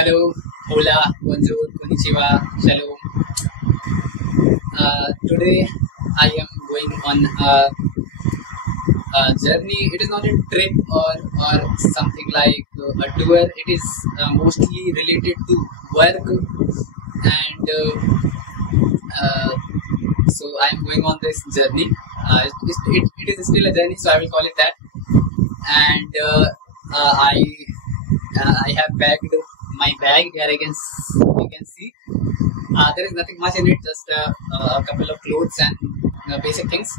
Hello, hola, bonjour, konnichiwa, shalom. Today I am going on a journey. It is not a trip or something like a tour. It is mostly related to work, and so I am going on this journey. It is still a journey, so I will call it that. And I have bagged my bag here. You can see there is nothing much in it, just a couple of clothes and basic things.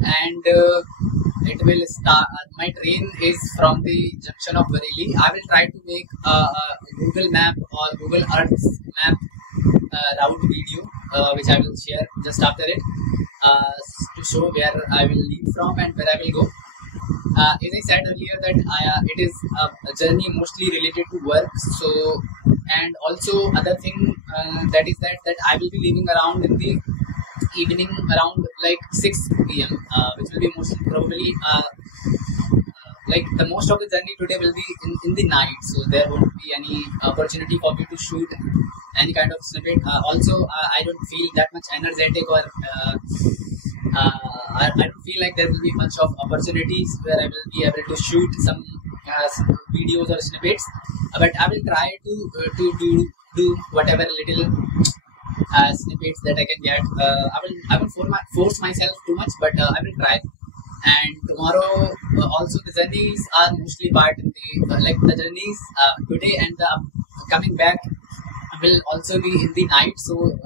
And it will start. My train is from the junction of Bareilly. I will try to make a Google Map or Google Earth map route video, which I will share just after it, to show where I will leave from and where I will go. As I said earlier, that it is a journey mostly related to work. So, and also other thing that is that I will be leaving around in the evening, around like 6 p.m., which will be most probably like the most of the journey today will be in the night. So there won't be any opportunity for me to shoot any kind of snippet. Also, I don't feel that much energetic, or I don't feel like there will be much of opportunities where I will be able to shoot some videos or snippets. But I will try to do whatever little snippets that I can get. I will force myself too much, but I will try. And tomorrow also the journeys are mostly part in the like the journeys today and the coming back will also be in the night. So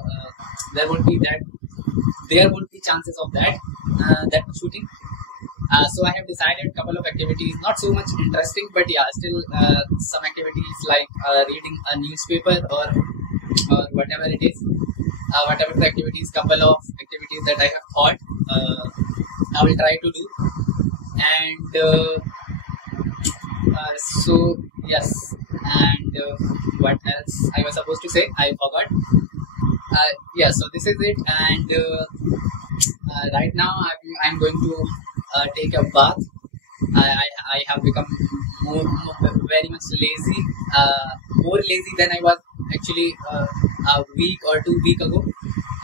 there won't be chances of that shooting. So I have decided a couple of activities, not so much interesting, but yeah, still some activities like reading a newspaper or whatever it is, whatever the activities, couple of activities that I have thought I will try to do. And so yes, and what else I was supposed to say, I forgot. Yeah, so this is it. And right now I'm going to take a bath. I have become very much lazy, more lazy than I was actually a week or 2 weeks ago.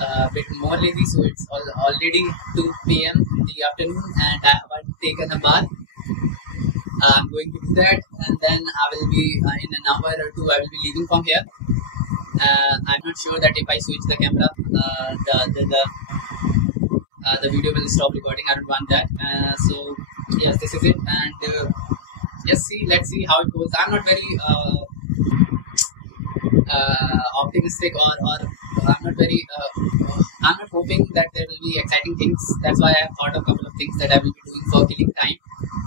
A bit more lazy, so it's already 2 p.m. in the afternoon and I haven't taken a bath. I'm going to do that, and then I will be in an hour or two I will be leaving from here. I'm not sure that if I switch the camera, the video will stop recording. I don't want that. So yes, this is it. And let's see how it goes. I'm not very optimistic, or I'm not very I'm not hoping that there will be exciting things. That's why I have thought of a couple of things that I will be doing for killing time,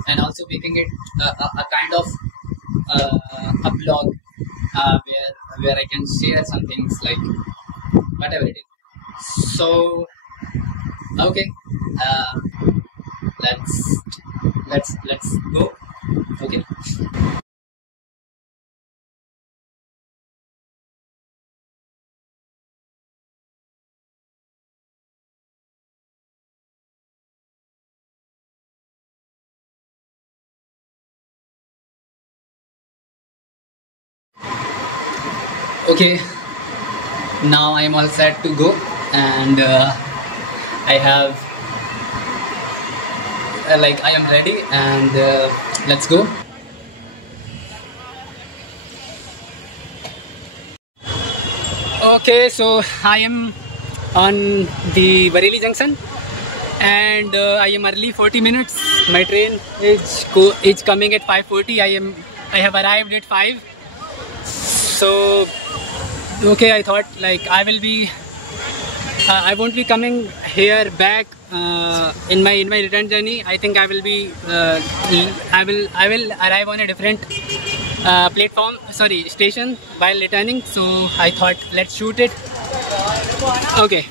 and also making it a kind of a blog where I can share some things, like whatever it is. So okay, let's go. Okay. Okay, now I am all set to go, and I have I am ready, and let's go. Okay, so I am on the Bareilly junction, and I am early 40 minutes. My train is coming at 5:40. I have arrived at 5. So okay, I thought like I won't be coming here back in my return journey. I think I will be I will arrive on a different station while returning. So I thought let's shoot it. Okay.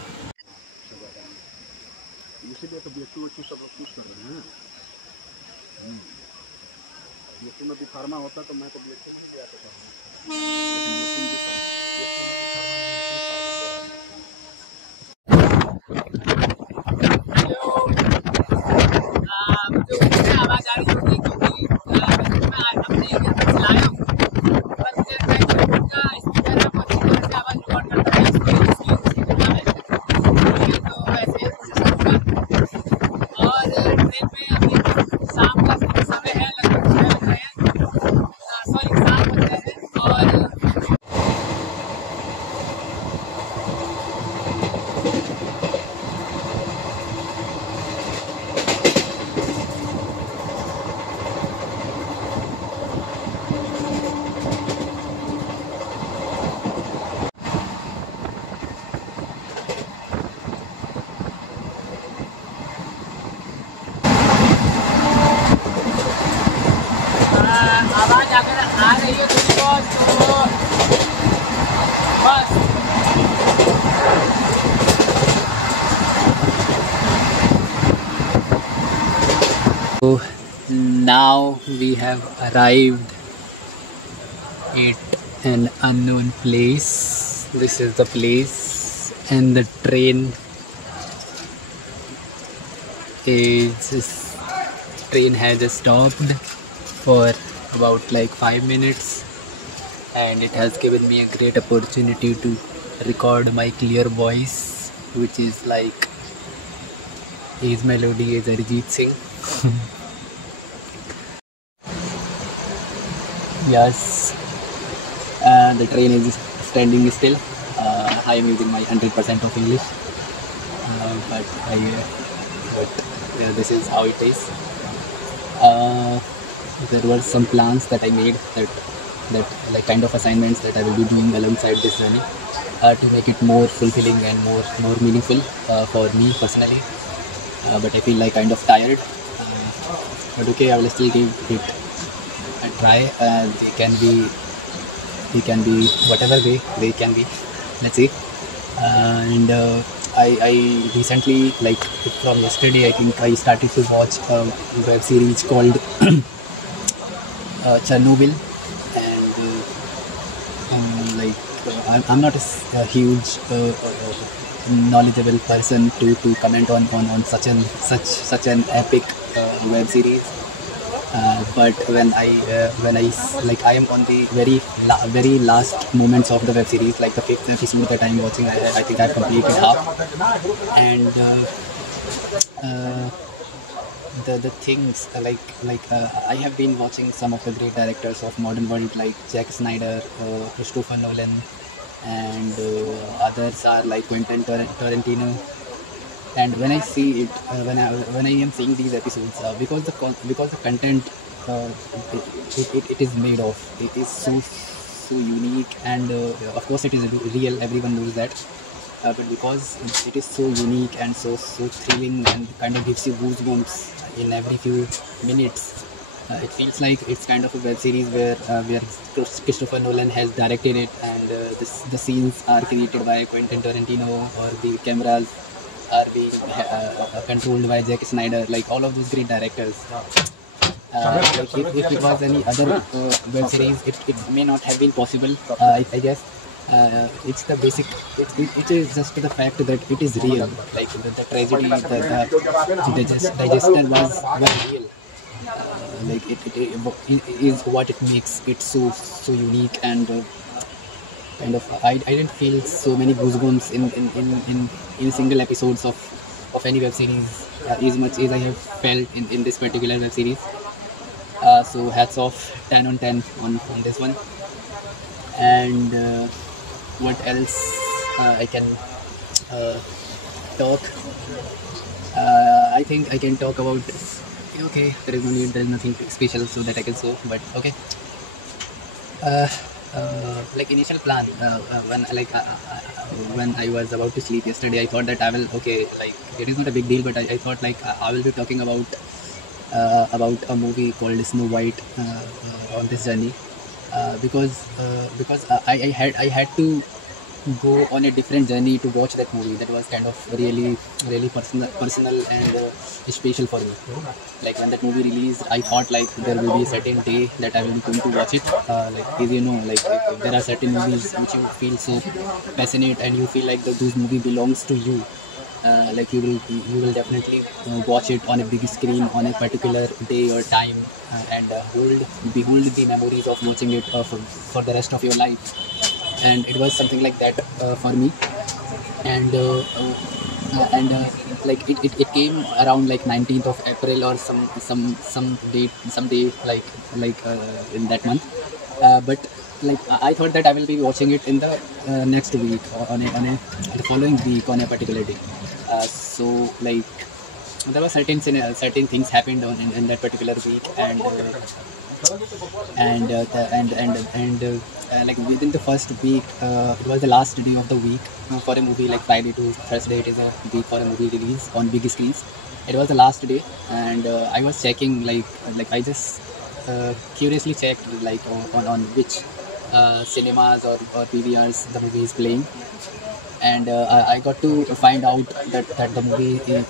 आवाज आ रही होगी क्योंकि मैं अपने area में चलाया हूँ, पर मुझे लगता है now we have arrived at an unknown place. This is the place, and the train has stopped for about like 5 minutes, and it has given me a great opportunity to record my clear voice, which is like his melody is Arijit Singh. Yes, the train is standing still. I am using my 100% of English, but yeah, this is how it is. There were some plans that I made that like kind of assignments that I will be doing alongside this journey to make it more fulfilling and more meaningful for me personally. But I feel like kind of tired. But okay, I will still give it a try. They can be whatever they can be. Let's see. And I recently, like from yesterday, I think I started to watch a web series called Chernobyl, and I'm not a huge knowledgeable person to comment on such an epic web series. But when I am on the very last moments of the web series, like the 5th episode that I'm watching, I think I've completed half. And the things I have been watching some of the great directors of modern world like Zack Snyder, Christopher Nolan, and others are like Quentin Tarantino. And when I see it, when I am seeing these episodes, because the content it is made of, it is so unique, and of course it is real. Everyone knows that, but because it is so unique and so thrilling and kind of gives you goosebumps in every few minutes. It feels like it's kind of a web series where Christopher Nolan has directed it, and the scenes are created by Quentin Tarantino, or the cameras are being controlled by Zack Snyder, like all of those great directors. Like if it was any other web series, it may not have been possible. I guess it's the basic. It is just the fact that it is real. Like the tragedy, the disaster was real. Like it is what it makes it so unique, and kind of I didn't feel so many goosebumps in single episodes of any web series as much as I have felt in this particular web series. So hats off, 10 on 10 on this one. And what else I can talk? I think I can talk about. Okay, there is nothing special so that I can show, but okay. Like initial plan, when I was about to sleep yesterday, I thought that I will, okay, like it is not a big deal, but I thought like I will be talking about a movie called Snow White on this journey, because I had to go on a different journey to watch that movie. That was kind of really personal and special for me. Like when that movie released, I thought like there will be a certain day that I will be going to watch it. Like as you know, like there are certain movies which you feel so passionate and you feel like those movie belongs to you. Like you will definitely watch it on a big screen on a particular day or time, and behold the memories of watching it for the rest of your life. And it was something like that for me. And like it came around like 19th of April or some day like in that month. But like I thought that I will be watching it in the next week, or on the following week on a particular day. So like there were certain things happened in that particular week, and like within the first week, it was the last day of the week for a movie. Like Friday to Thursday, it is a week for a movie release on big screens. It was the last day, and I was checking like I just curiously checked like on which cinemas or PVRs the movie is playing, and I got to find out that the movie is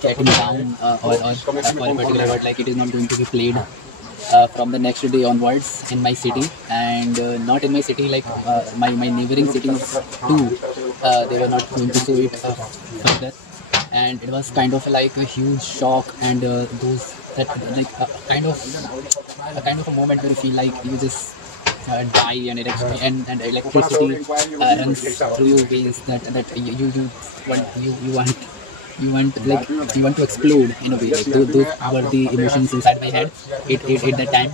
getting down or for a particular word, like it is not going to be played from the next day onwards in my city, and not in my city, like my neighboring cities too. They were not going to show it further, and it was kind of like a huge shock, and those that like a kind of a moment where you feel like you just die, and and electricity runs through your veins, that you want you want like you want to explode in a way. Like those were the emotions inside my head it at that time,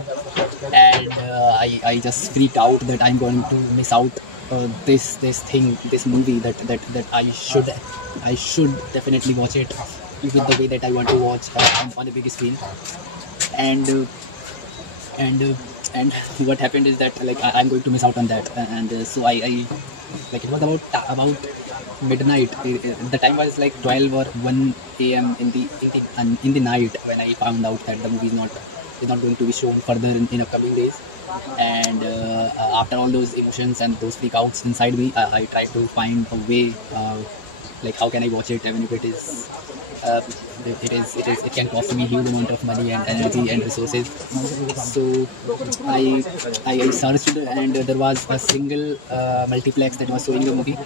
and I just freaked out that I'm going to miss out this movie that I should definitely watch it with the way that I want to watch on the big screen. And and and what happened is that like I'm going to miss out on that, and so I like it was about midnight. The time was like 12 or 1 a.m. In the night when I found out that the movie is not going to be shown further in upcoming days. And after all those emotions and those freakouts inside me, I tried to find a way, like how can I watch it even if uh, it can cost me huge amount of money and energy and resources. So I searched, and there was a single multiplex that was showing the movie.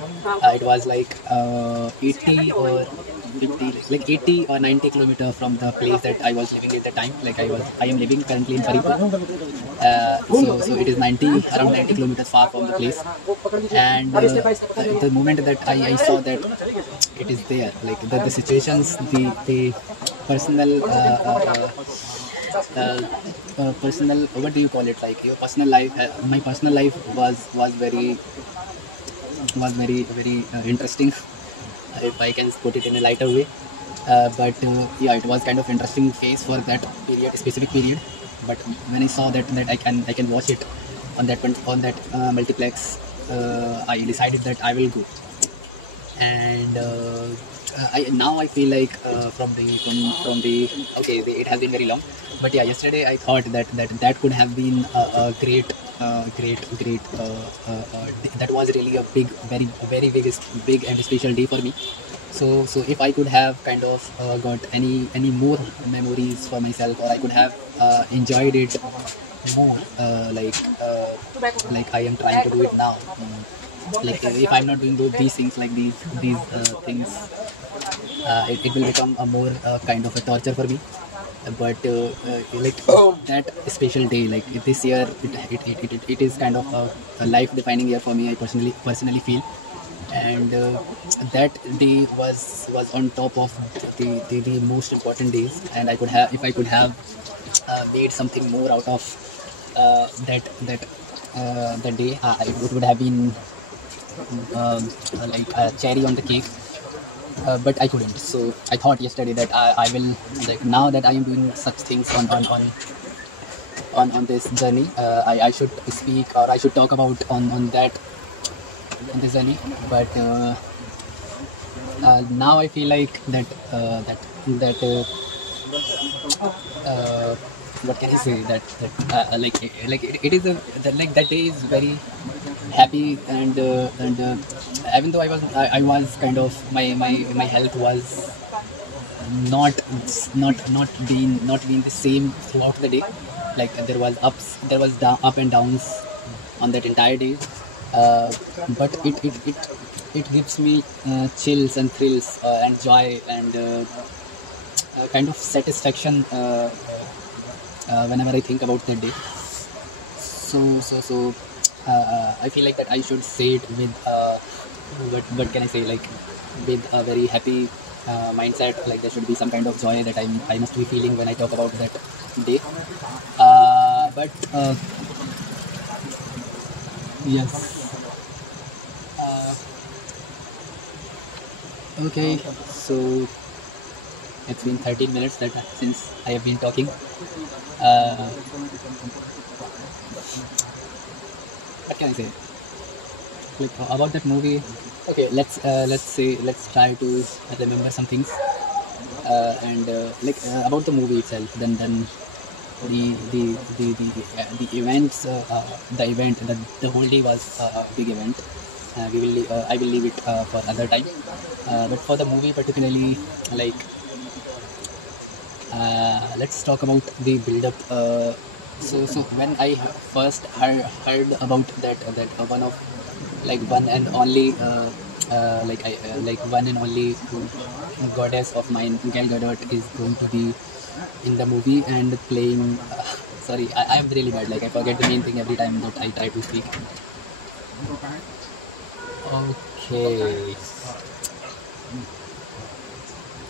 It was like 80 or 50, like 80 or 90 kilometer from the place that I was living at the time. Like I am living currently in Faridpur. So it is 90 around 90 kilometers far from the place. And the moment that I saw that it is there, like the situations, the personal personal, what do you call it, like your personal life, my personal life was very interesting, if I can put it in a lighter way. But yeah, it was kind of interesting phase for that specific period. But when I saw that I can watch it on that multiplex, I decided that I will go. And now I feel like from the okay, it has been very long, but yeah, yesterday I thought that could have been a great that was really a very big and special day for me. So if I could have kind of got any more memories for myself, or I could have enjoyed it more, like I am trying to do it now. Like if I'm not doing these things, like these things, it will become a more kind of a torture for me. But like that special day, like this year, it is kind of a life defining year for me, I personally feel. And that day was on top of the most important days, and I could have, if I could have made something more out of that day, it would have been like a cherry on the cake. But I couldn't. So I thought yesterday that I will, like now that I am doing such things on this journey, I should speak, or I should talk about on this journey. But now I feel like what can I say, like it is like that day is very happy, and even though I was kind of, my health was not being the same throughout the day. Like there was up and downs on that entire day. But it gives me chills and thrills, and joy, and kind of satisfaction whenever I think about that day. So I feel like that I should say it with what can I say, like with a very happy mindset. Like there should be some kind of joy that I must be feeling when I talk about that day. But yes. Okay, so it's been 13 minutes that since I have been talking. Uh, what can I say? Like about that movie. Okay, let's try to remember some things, and like about the movie itself. Then the events, the event, the whole day was a big event. I will leave it for other time. But for the movie particularly, like let's talk about the build up. So when I first heard about that one of like one and only like one and only goddess of mine, Gal Gadot, is going to be in the movie and playing. Sorry, I am really bad. Like I forget the main thing every time that I try to speak. Okay.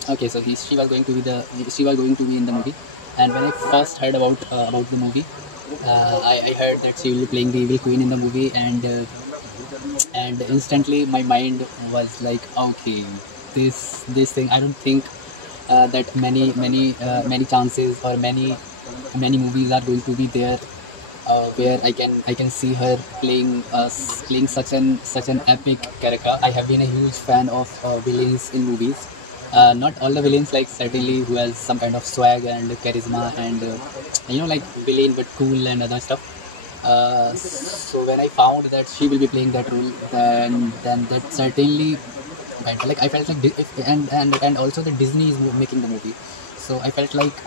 Okay, so she was going to be in the movie, and when I first heard about the movie, I heard that she will be playing the evil queen in the movie, and instantly my mind was like, okay, this thing. I don't think that many chances or many movies are going to be there where I can see her playing such an epic character. I have been a huge fan of villains in movies. Not all the villains, like certainly who has some kind of swag and charisma and like villain but cool and other stuff. So when I found that she will be playing that role, then that certainly like I felt like and also the Disney is making the movie. So I felt like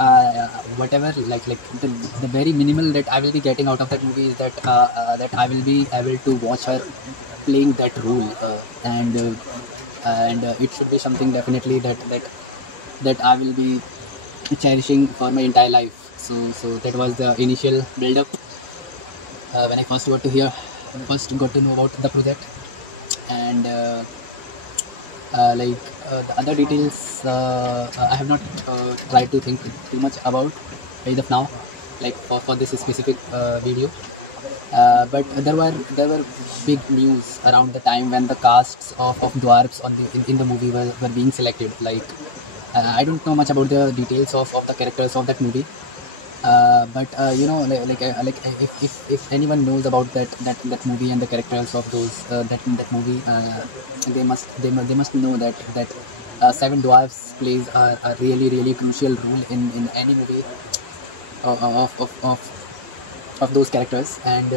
whatever like the very minimal that I will be getting out of that movie is that I will be able to watch her playing that role, and it should be something definitely that I will be cherishing for my entire life. So that was the initial build up when I first got to know about the project, and the other details I have not tried to think too much about as of now, like for this specific video. But there were big news around the time when the casts of dwarves in the movie were being selected. Like I don't know much about the details of the characters of that movie. But if anyone knows about that movie and the characters of those that movie, they must know that seven dwarfs plays a really crucial role in any movie of those characters. And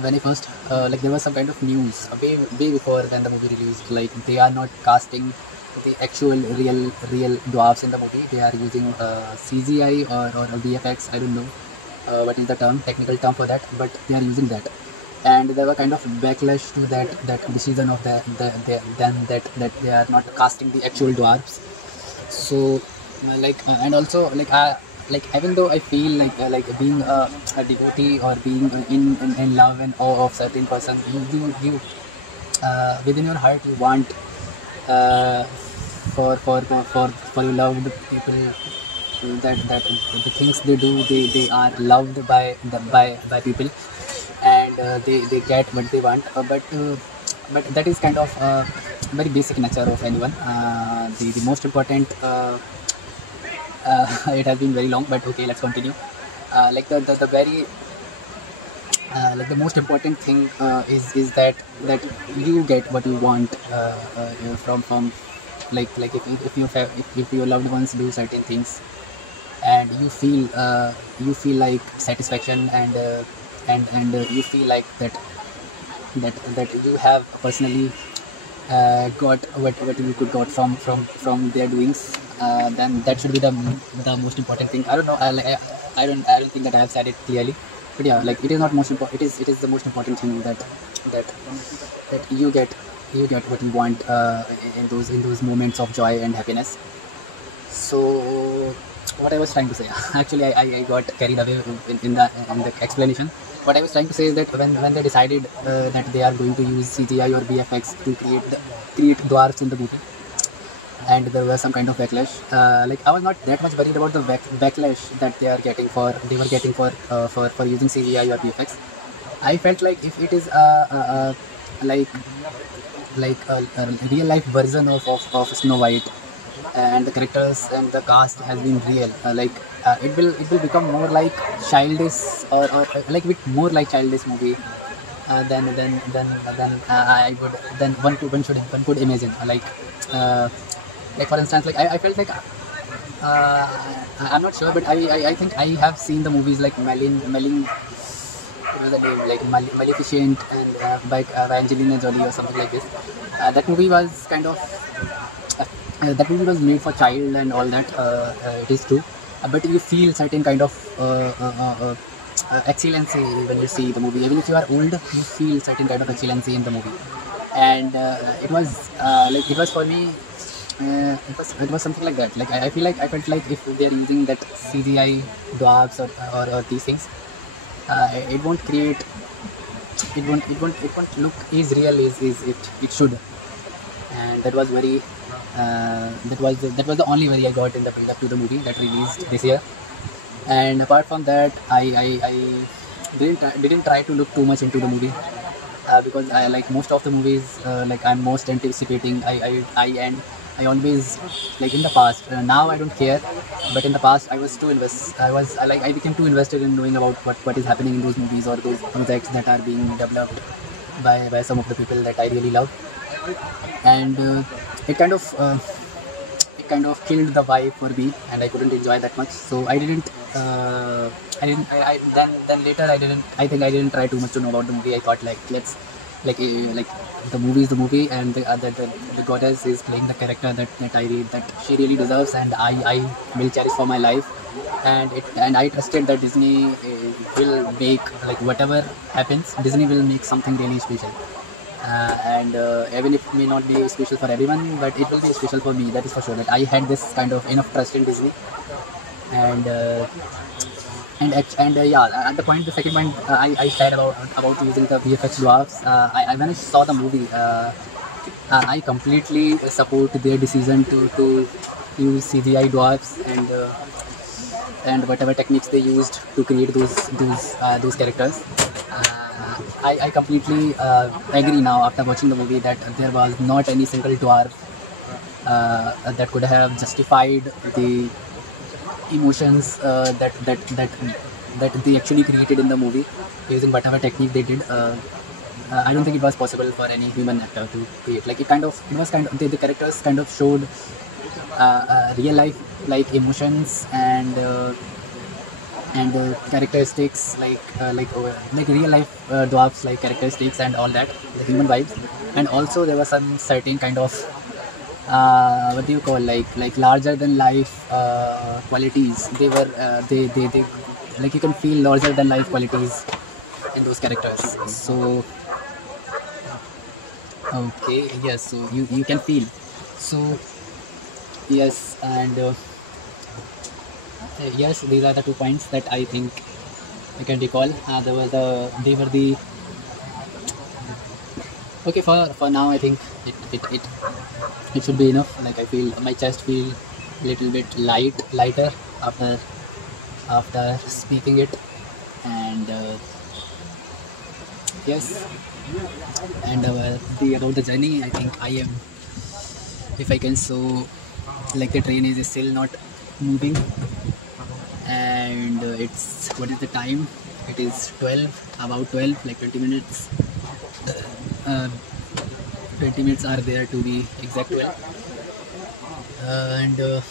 when I first there was some kind of news way before when the movie released, like they are not casting the actual real dwarfs in the movie. They are using CGI or VFX. I don't know what is the technical term for that, but they are using that. And there were kind of backlash to that decision of that they are not casting the actual dwarfs. So and also like even though I feel like being a devotee or being in love and awe of certain person, you within your heart you want uh, for your loved people that the things they do, they are loved by people, and they get what they want, but that is kind of very basic nature of anyone. The most important it has been very long, but okay, let's continue. Like the very like the most important thing is that you get what you want from like if if your loved ones do certain things, and you feel like satisfaction, and you feel like that you have personally got what you could got from their doings. Then that should be the most important thing. I don't know. I don't think that I have said it clearly, but yeah, like it is not most important. It is the most important thing that that you get what you want in those moments of joy and happiness. So what I was trying to say, actually I got carried away in the explanation. What I was trying to say is that when they decided that they are going to use CGI or VFX to create dwarfs in the movie, and there was some kind of backlash. Like I was not that much worried about the backlash that they were getting for using CGI or VFX. I felt like if it is like a real life version of Snow White, and the characters and the cast has been real, it will become more like childish, or like bit more like childish movie than I would then one could imagine. Like for instance, like I felt like Uh, I'm not sure, but I think I have seen the movies like Melin, what was the name, like Maleficent and by Angelina Jolie or something like this. That movie was kind of that movie was made for child and all that. It is true, but you feel certain kind of excellency when you see the movie. Even if you are old, you feel certain kind of excellency in the movie, and it was for me. It was something like that. Like I feel like I felt like if they are using that CGI dwarfs or these things, it won't create. It won't look as real as it should, and that was very that was the only worry I got in the build up to the movie that released this year. And apart from that, I didn't try to look too much into the movie, because I like most of the movies, like I'm most anticipating. I always, like in the past. Now I don't care, but in the past I was too invest. I became too invested in knowing about what is happening in those movies or those projects that are being developed by some of the people that I really love, and it kind of uh, it kind of killed the vibe for me, and I couldn't enjoy that much. So I didn't. Then later I think I didn't try too much to know about the movie. I thought like like the movie is the movie, and the goddess is playing the character that she really deserves, and I will cherish for my life. And I trusted that Disney will make, like, whatever happens, Disney will make something really special. And even if it may not be special for everyone, but it will be special for me. That is for sure. That I had this kind of enough trust in Disney, and yeah. At the point, the second point I said about using the VFX dwarfs. When I saw the movie, I completely support their decision to use CGI dwarfs and whatever techniques they used to create those characters. I completely agree now after watching the movie that there was not any single dwarf that could have justified the emotions that they actually created in the movie using whatever technique they did. I don't think it was possible for any human actor to create. Like it was kind of the characters kind of showed real life like emotions and characteristics like real life dwarfs like characteristics and all that, the human vibes. And also there was some certain kind of what do you call, like larger than life qualities. They were they like you can feel larger than life qualities in those characters. So okay, yes, so you can feel. So yes, and yes, these are the 2 points that I think I can recall. They were the okay for now. I think it should be enough. Like I feel my chest feel a little bit lighter after speaking it, and yes, and the about the journey. I think I am, if I can, so like the train is still not moving, and it's, what is the time? It is 12, about 12, like 20 minutes. Uh, 20 minutes are there to be exact 12. And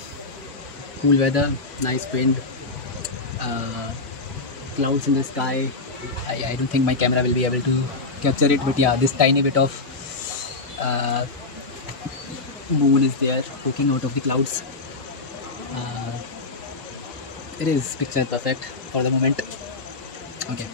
cool weather, nice wind, uh, clouds in the sky. I don't think my camera will be able to capture it, but yeah, this tiny bit of uh, moon is there poking out of the clouds. Uh, it is picture perfect for the moment. Okay.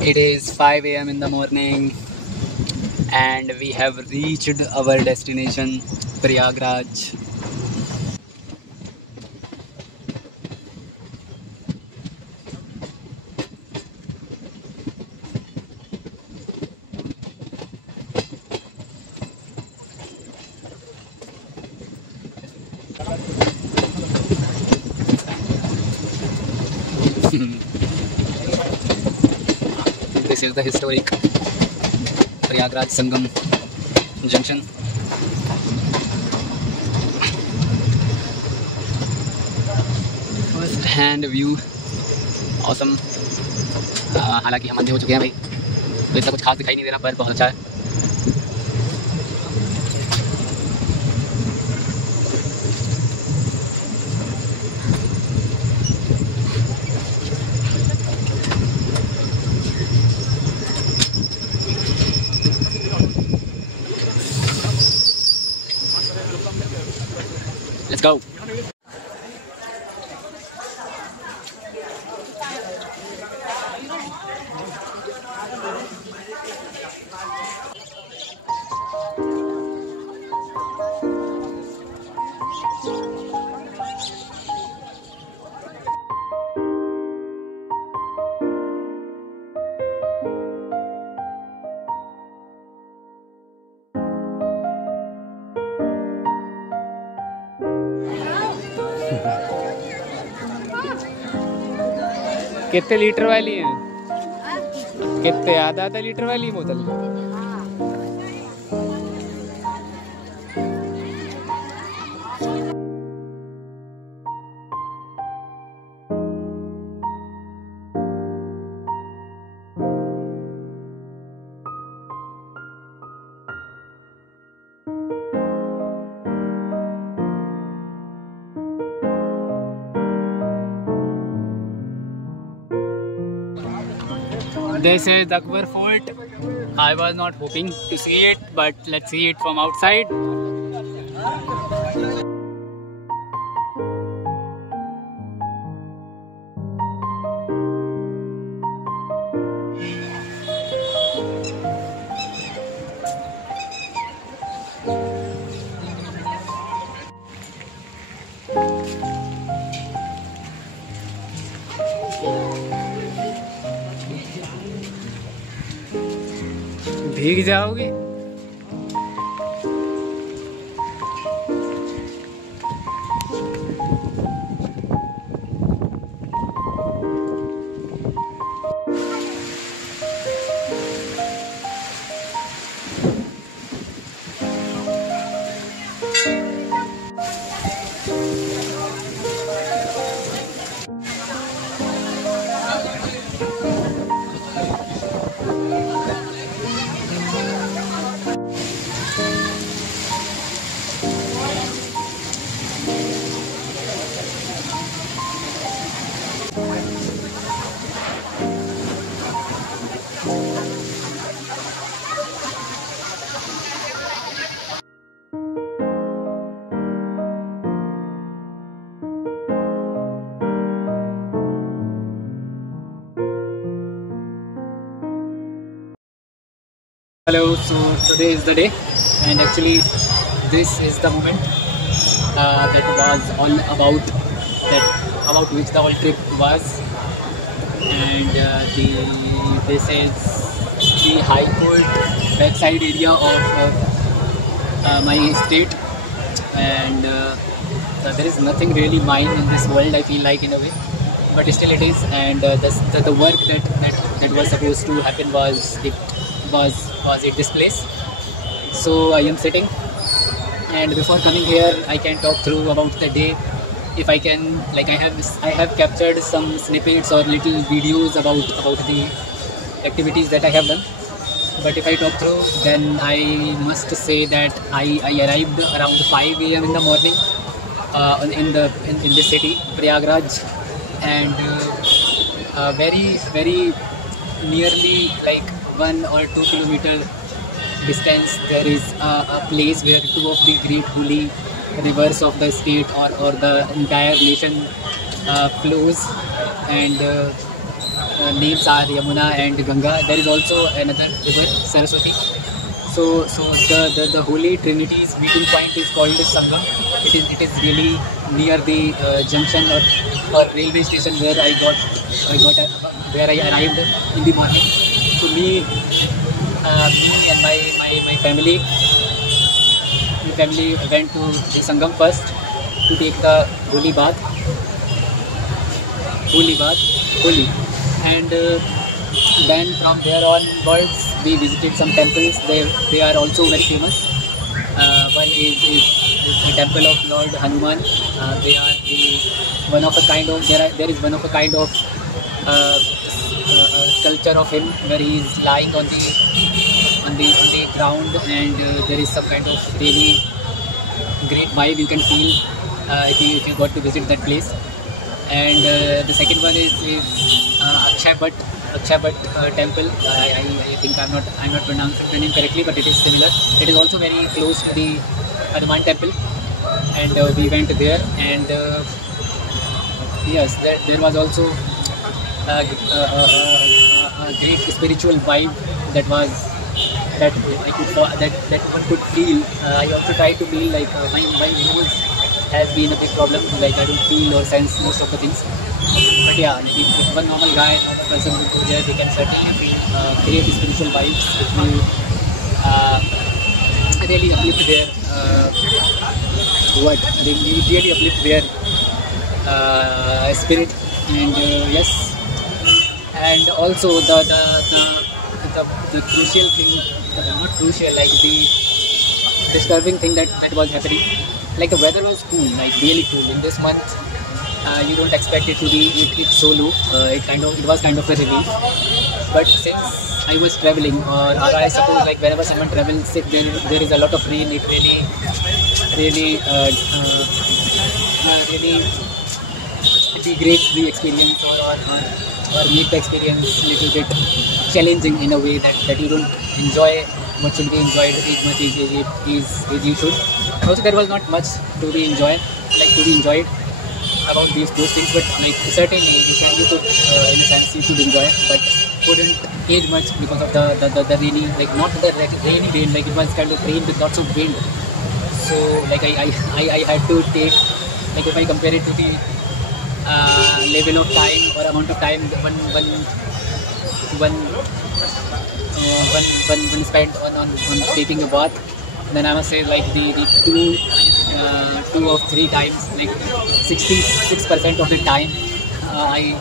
It is 5 a.m. in the morning, and we have reached our destination, Prayagraj. is the historic Prayagraj Sangam Junction. First hand view, awesome. हालांकि हम अंधे हो चुके हैं भाई, तो इतना कुछ खास दिखाई नहीं दे रहा, पर बहुत अच्छा है. Let's go. कितने लीटर वाली है? कितने आधा लीटर वाली बोतल? This is Akbar Fort. I was not hoping to see it, but let's see it from outside. भीग जाओगे? Hello, so today is the day, and actually this is the moment that was all about which the whole trip was, and this is the High Court backside area of my state, and there is nothing really mine in this world, I feel like, in a way, but still it is, and the work that was supposed to happen was at this place. So I am sitting, and before coming here I can talk through about the day if I can. Like I have captured some snippets or little videos about the activities that I have done, but if I talk through, then I must say that I arrived around 5 AM in the morning in this city, Prayagraj, and very nearly like 1 or 2 kilometer distance there is a place where two of the great holy rivers of the state or the entire nation flows, and names are Yamuna and Ganga. There is also another river, Saraswati. So the holy trinity's meeting point is called Sangam. It is really near the junction or railway station where I arrived in the morning. So me and my family went to the Sangam first to take the holy bath, and Then from there onwards, we visited some temples. They are also very famous. One is the temple of Lord Hanuman. They are the one of a kind of there is one of a kind of sculpture of him where he is lying on the ground, and there is some kind of really great vibe you can feel if you got to visit that place. And the second one is Akshay Bhat temple. I think I'm not pronouncing the name correctly, but it is similar. It is also very close to the Hanuman temple, and we went there. And yes, there was also a great spiritual vibe that was that I could that one could feel. I also tried to feel like my nose has been a big problem. Like I don't feel or sense most of the things. But yeah, if one normal guy or a person would go there, they can certainly feel great spiritual vibes, which will really uplift their they really uplift their spirit. And yes, and also the crucial thing, not crucial, like the disturbing thing that was happening. Like the weather was cool, like really cool. In this month, you don't expect it to be it's so low. It was kind of a relief. But since I was traveling, or I suppose like whenever someone travels, if there is a lot of rain, it really really degrades the experience, or make the experience a little bit challenging in a way that you don't enjoy what should be enjoyed as much as you should. Also, there was not much to be enjoyed about those things, but like certainly you could in a sense you could enjoy, but couldn't age much because of the rainy, like not the rainy rain, like it was kind of rain with lots of wind. So like I had to take, like if I compare it to the level of time or amount of time one spent on taking a bath, then I must say like the two or three times, like 66% of the time, I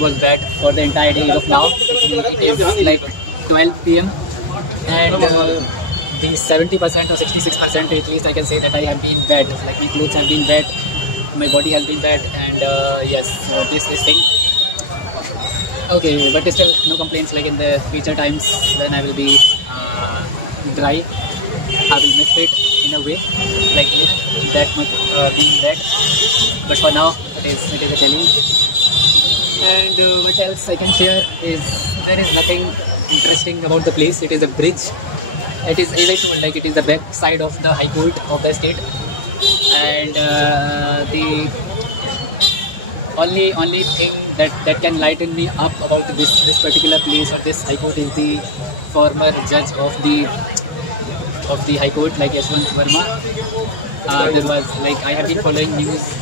was bad for the entire day. Of now, it is like 12 p.m. and the 70% or 66% at least I can say that I have been wet. Like my clothes have been wet, my body has been wet, and yes, this thing. Okay, but still no complaints. Like in the future times, then I will be dry. I will miss it in a way, like that much being wet. But for now, it is a challenge. And what else I can share is there is nothing interesting about the place. It is a bridge. It is, as I told, like it is the back side of the High Court of the state, and the only thing that can lighten me up about this particular place or this High Court is the former judge of the High Court, like Yashwant Verma. There was like I have been following news,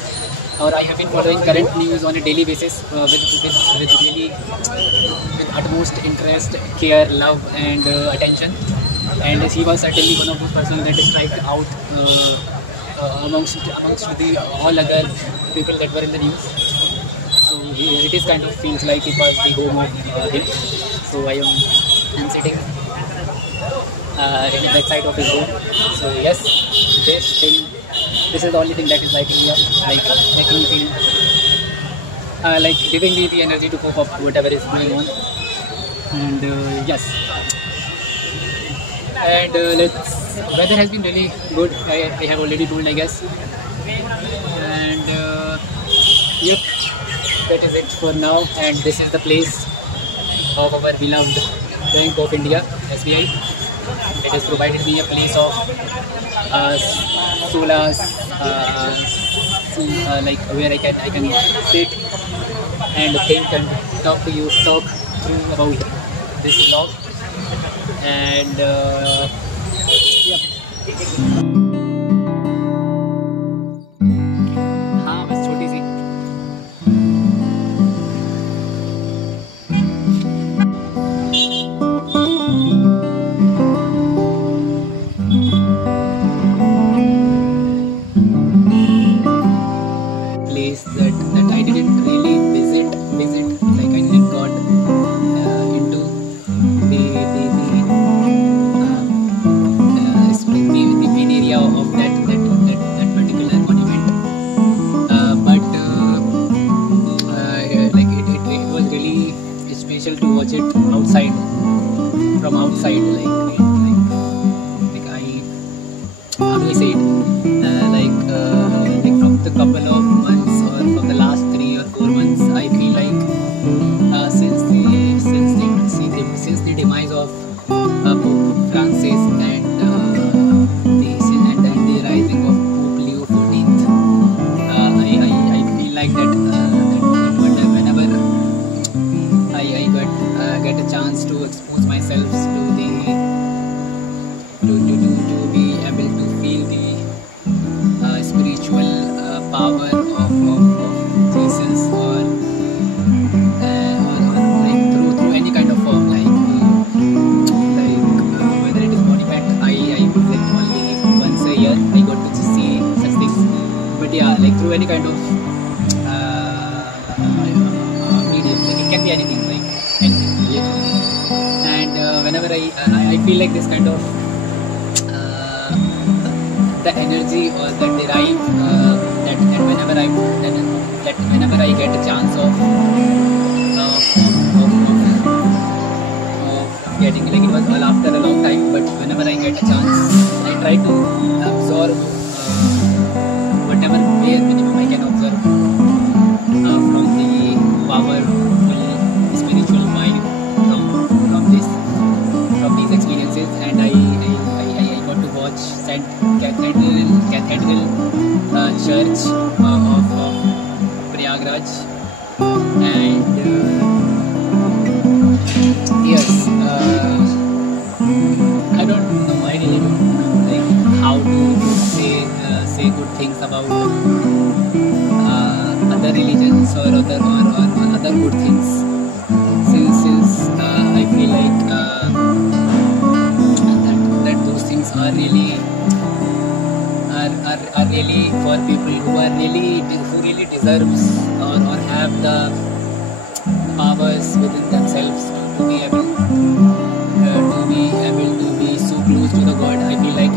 or I have been following current news on a daily basis with really with utmost interest, care, love, and attention. And he was certainly one of those persons that strike out amongst the all other people that were in the news. So it is kind of feels like it was the home of him. So I'm sitting in the back side of his home. So yes, this is the only thing that is lighting me up, like making me feel like giving me the energy to cope up whatever is going on. And yes, and weather has been really good. I have already told, I guess. And yep, that is it for now. And this is the place of our beloved Bank of India, SBI. It has provided me a place of solas, like where I can sit and think and talk through about this vlog. And yeah. हाँ बस छोटी सी place that I didn't really visit, like I didn't got like I, how do I say it? Like from the couple of months or from the last 3 or 4 months, I feel like since the demise of Pope Francis and the rising of Pope Leo 14th, I feel like that, whenever I get a chance to expose myself to the to be able to feel the spiritual power of Jesus, or like through any kind of form, like whether it is body pact. I visit only once a year. I got to see such things, but yeah, like through any kind of medium, like it can be anything, like anything related. And whenever I feel like this kind of the energy or the derive that whenever I get a chance of getting, like, it was all after a long time, but whenever I get a chance, I try to absorb whatever bare minimum I can observe from the powerful spiritual vibe from these experiences. And I got to watch St. Cathedral Church of Prayagraj, and yes, I don't know, I really don't know, like, how to say good things about other religions or other good things, since I feel like that those things are really for people who really deserves or have the powers within themselves to be able to be so close to the God. I feel like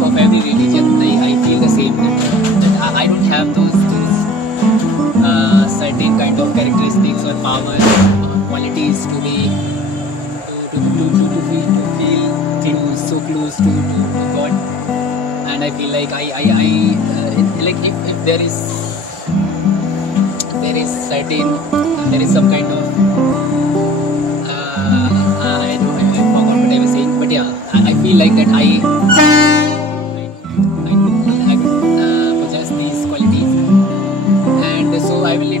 of every religion, I feel the same, that I don't have those certain kind of characteristics or powers or qualities to feel things so close to God. And I feel like like if there is some kind of I forgot what I was saying, but yeah, I feel like that I possess these qualities, and so I will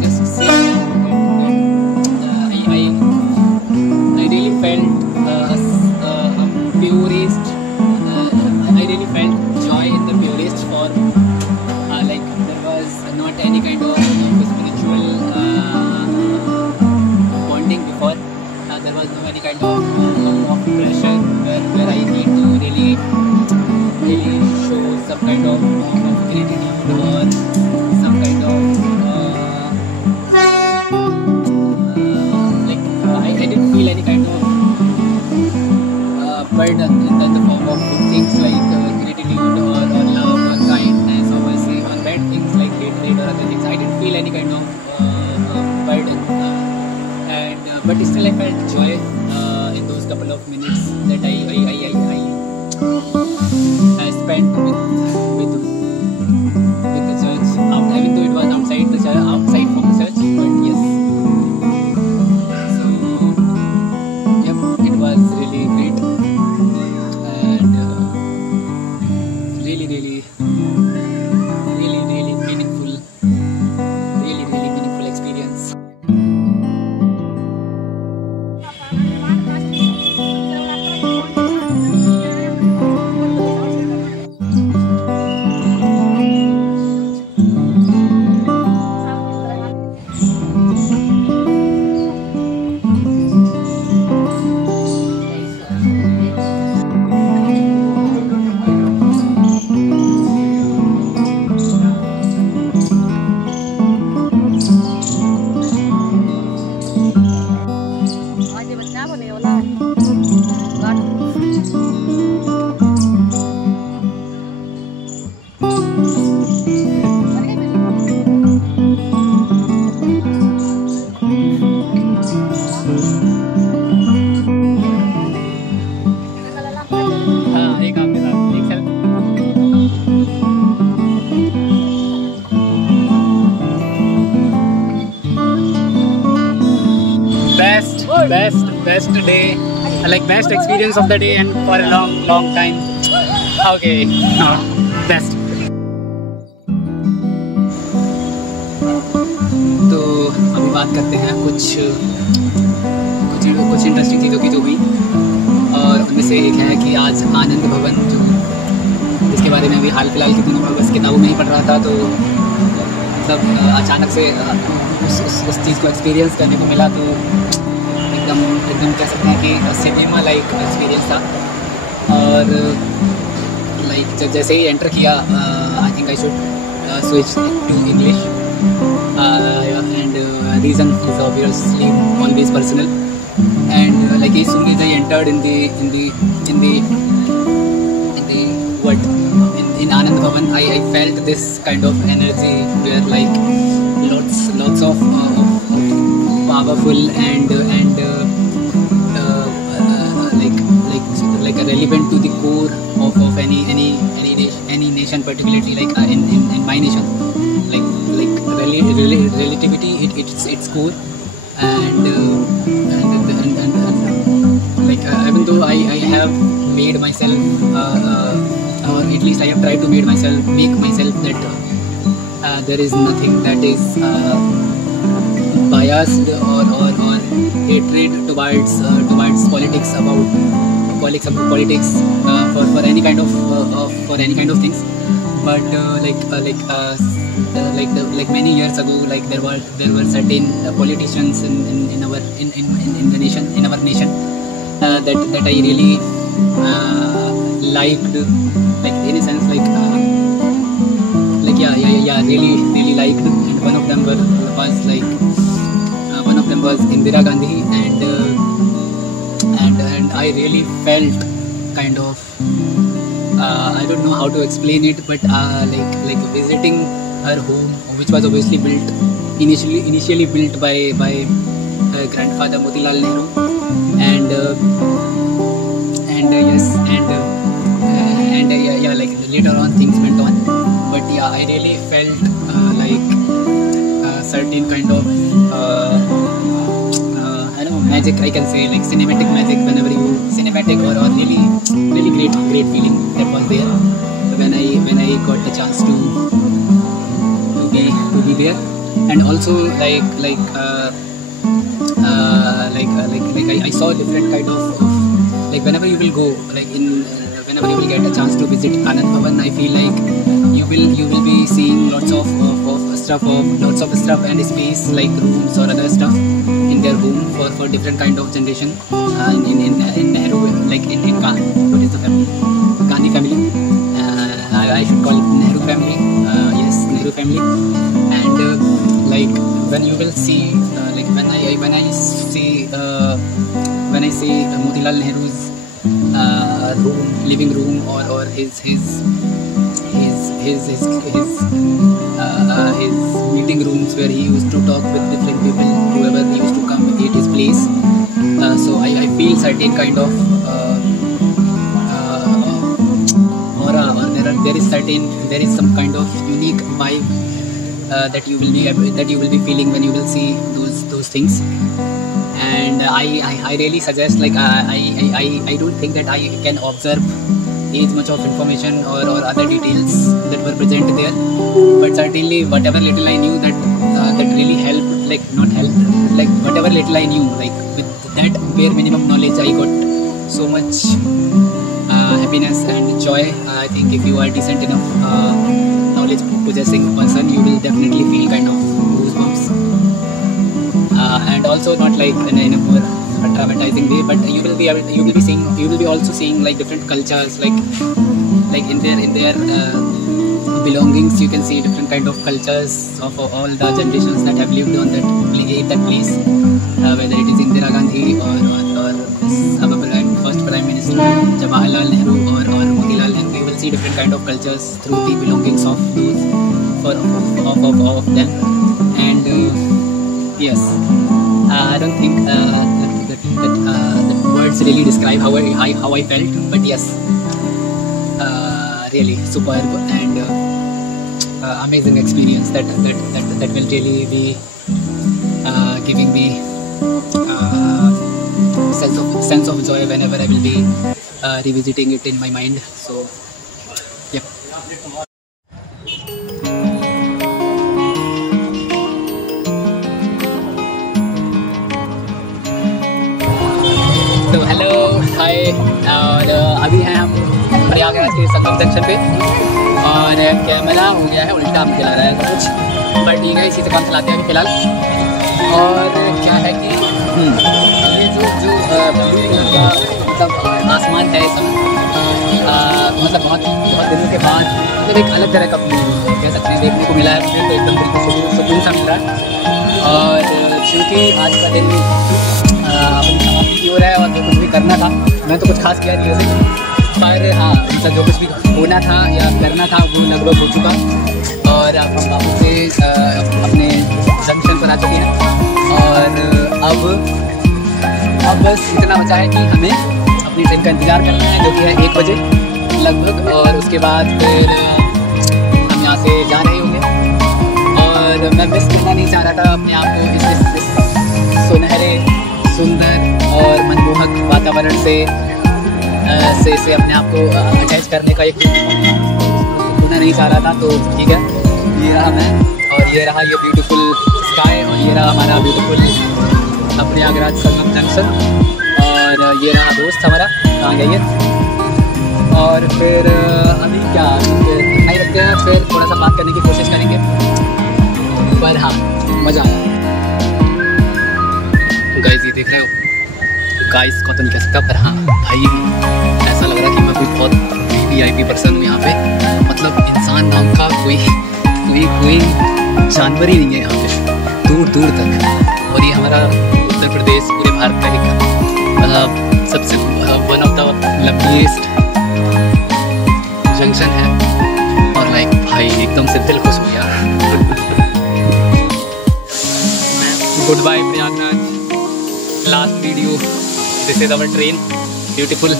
just say that I really felt a purest. I really felt joy in the purest form. Like, there was not any kind of spiritual bonding before. There was no any kind of pressure where I need to really show some kind of gratitude or some kind of I didn't feel any kind of burden in the form of good things like gratitude or love or kindness or mercy, or bad things like hatred or other things. I didn't feel any kind of burden, but still I felt joy in those couple of minutes that I spent with the church, even though it was outside the church, outside from the church, but yes. So yep, it was really great, and really meaningful experience. best day, like best experience of the day and for a long time. Okay, best. तो अभी बात करते हैं कुछ interesting चीज़ों की जो हुई, और उनमें से एक है कि आज आनंद भवन, जो जिसके बारे में अभी हाल फिलहाल के दिनों में बस किताबों में ही पढ़ रहा था, तो मतलब अचानक से उस चीज़ को एक्सपीरियंस करने को मिला, तो एकदम कह सकते हैं कि सिनेमा लाइक एक्सपीरियंस था। और लाइक जैसे ही एंटर किया, I think I should switch to English, and reason is obviously always personal, and like as soon as I entered in the what in Anand Bhavan, I felt this kind of energy where like lots of powerful and like relevant to the core of any nation, particularly like in my nation, like relativity its core, and like even though I have made myself or at least I have tried to make myself that there is nothing that is biased or hatred towards politics, for any kind of things, but like many years ago, like there were certain politicians in our nation that I really liked, like in a sense, really liked, and one of them was Indira Gandhi, and I really felt kind of I don't know how to explain it, but like visiting her home, which was obviously initially built by grandfather Motilal Nehru, and like later on things went on, but yeah, I really felt like certain kind of I don't know, magic, I can say, like cinematic magic, whenever you cinematic or really great feeling that was there when I got the chance to be there. And also like I saw different kind of like whenever you will go, like whenever you will get a chance to visit Anand Bhavan, I feel like you will be seeing lots of stuff and space, like rooms or other stuff in their home for different kind of generation, in Nehru, like in what is the family, Gandhi family, I should call it Nehru family, yes, Nehru family. And like when you will see like when I see Motilal Nehru's living room, or his meeting rooms where he used to talk with different people, whoever he used to come at his place. So I feel certain kind of aura, or there is some kind of unique vibe that you will be feeling when you will see those things. And I really suggest, like I don't think that I can observe as much of information or other details that were present there, but certainly whatever little I knew that really helped, like not helped, like whatever little I knew, like with that bare minimum knowledge, I got so much happiness and joy. I think if you are decent enough knowledge possessing person, you will definitely feel kind of goosebumps, and also not like in a more dramatizing way, but you will be also seeing like different cultures, like in their belongings. You can see different kind of cultures of all the generations that have lived on that place, whether it is Indira Gandhi or our first Prime Minister Jawaharlal Nehru or Motilal Nehru. You will see different kind of cultures through the belongings of those of them. And yes, I don't think that words really describe how I felt, but yes, really superb and amazing experience that will really be giving me sense of joy whenever I will be revisiting it in my mind. So yep. तो hello hi, और अभी हैं हम प्रयागराज के संगम junction पे, और camera हो गया है उल्टा, हम चला रहा है कुछ, बट ठीक है, इसी से काम चलाते हैं अभी फिलहाल। और क्या है कि ये जो मतलब आसमान है सब, मतलब बहुत दिनों के बाद मतलब एक अलग तरह का कह सकते हैं देखने को मिला है मुझे, तो एकदम बिल्कुल सुकून सा मिल रहा है। और क्योंकि आज का दिन अपनी समाप्ति की हो रहा है, और जो कुछ भी करना था, मैं तो कुछ खास किया नहीं वैसे, पर हाँ मतलब जो कुछ भी होना था या करना था वो लगभग हो चुका, और अब हम वापस से अपने जंक्शन पर आ चुके हैं। और अब बस इतना बचा है कि हमें अपनी ट्रेन का इंतज़ार करना है, जो कि है 1 बजे लगभग, और उसके बाद फिर हम यहाँ से जा रहे होंगे। और मैं मिस करना नहीं चाह रहा था अपने आप को इस सुनहरे, सुंदर और मनमोहक वातावरण से अपने आप को अटैच करने का एक होना नहीं चाह रहा था। तो ठीक है, ये रहा मैं, और ये रहा ये ब्यूटीफुल स्काई, और ये रहा हमारा ब्यूटीफुल प्रयागराज संगम जंक्शन, और ये रहा दोस्त हमारा, कहाँ गई है। और फिर अभी क्या इतना ही रखते हैं, फिर थोड़ा सा बात करने की कोशिश करेंगे, पर हाँ मज़ा आया। गाइस ये देख रहे हो, गाइस को तो नहीं कह सकता, पर हाँ भाई ऐसा लग रहा है कि मैं कोई बहुत VIP पर्सन हूँ यहाँ पे, मतलब इंसान नाम का कोई जानवर ही नहीं है यहाँ पे दूर दूर तक। और ये हमारा उत्तर प्रदेश पूरे भारत का एक सबसे one of the loveliest junction है, और लाइक भाई एकदम से दिल खुश हो गया। Goodbye Prayagraj, last video, this is our train, beautiful.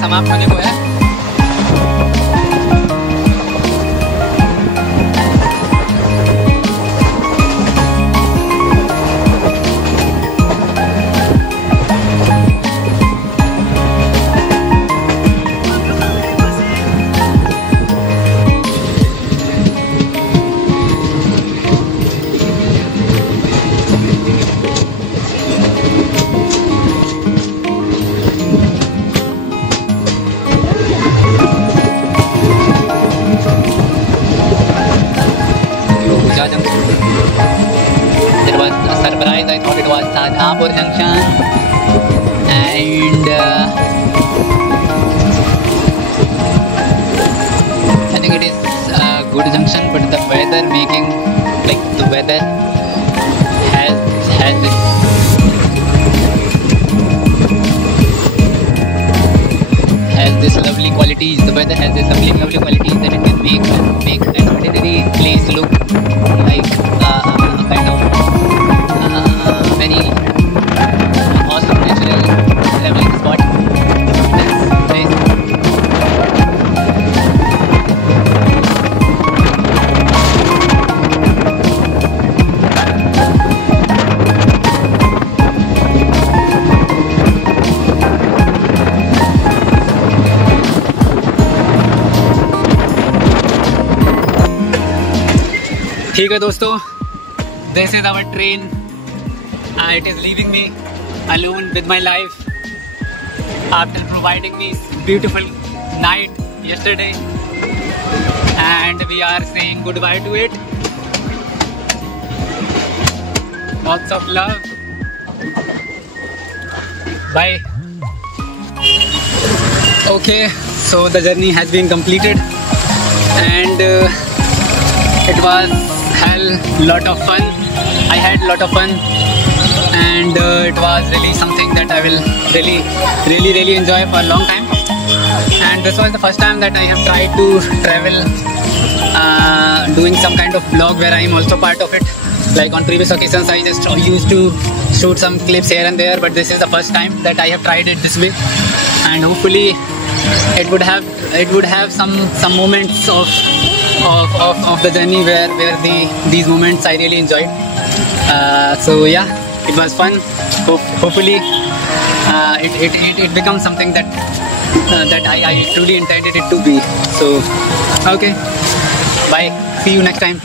समाप्त होने को है। It was a surprise. I thought it was Tadapur Junction, and I think it is a good junction. But the weather making, like the weather has this this lovely qualities. The weather has this lovely qualities that it can make an ordinary place look like a kind of very awesome natural traveling spot. That's nice. ठीक है दोस्तों, this is our train. It is leaving me alone with my life after providing me beautiful night yesterday, and we are saying goodbye to it. Lots of love. Bye. Okay, so the journey has been completed, and it was lot of fun. I had lot of fun, and it was really something that I will really enjoy for a long time. And this was the first time that I have tried to travel doing some kind of vlog where I am also part of it. Like on previous occasions I just used to shoot some clips here and there, but this is the first time that I have tried it this way, and hopefully it would have some moments of the journey where these moments I really enjoyed. So yeah, it was fun. Hopefully it becomes something that I truly intended it to be. So okay, bye, see you next time.